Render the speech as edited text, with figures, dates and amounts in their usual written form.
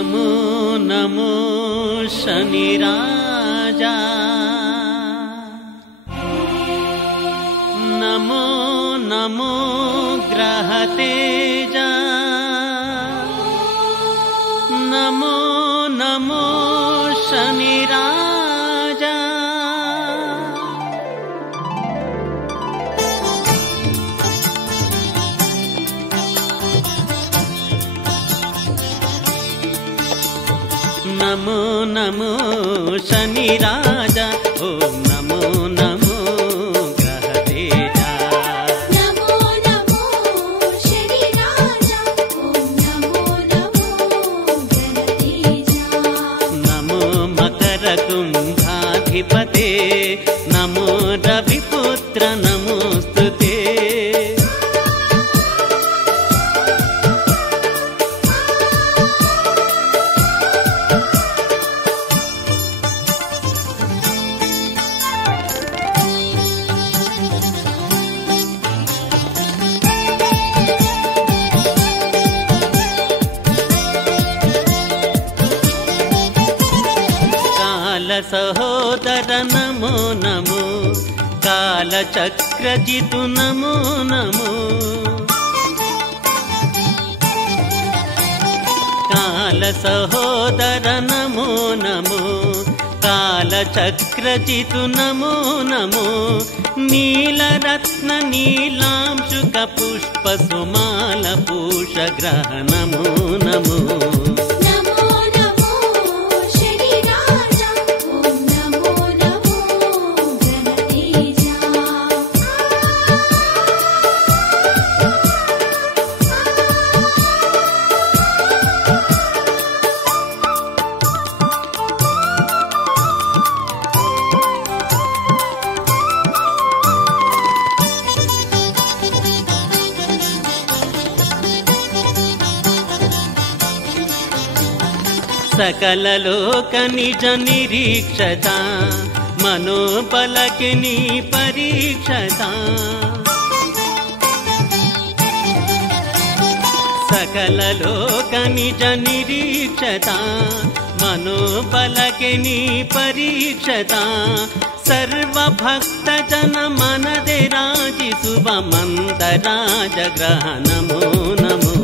नमो नमो शनिराजा नमो नमो ग्रहतेजा नमो नमो शनिराजा नमो नमो शनिराजा ओम नमो नमो ग्रहतेजा नमो नमो शनिराजा ओम नमो नमो ग्रहतेजा नमो मकर कुंभाधिपते नमो रविपुत्र नमोस्तुते सहोदर नमो नमो कालचक्रजितु नमो नमो काल सहोदर नमो नमो कालचक्रजितु नमो नमो नीलरत्न नीलांशुक पुष्प सुमाल पूषग्रह नमो नमो सकल लोक निज निरीक्षता मनोबलकिनी परीक्षता सकल लोक निज निरीक्षता मनोबलकिनी परीक्षता सर्वभक्त जन मन दे राजि शुभ मंद राज ग्रह नमो नमो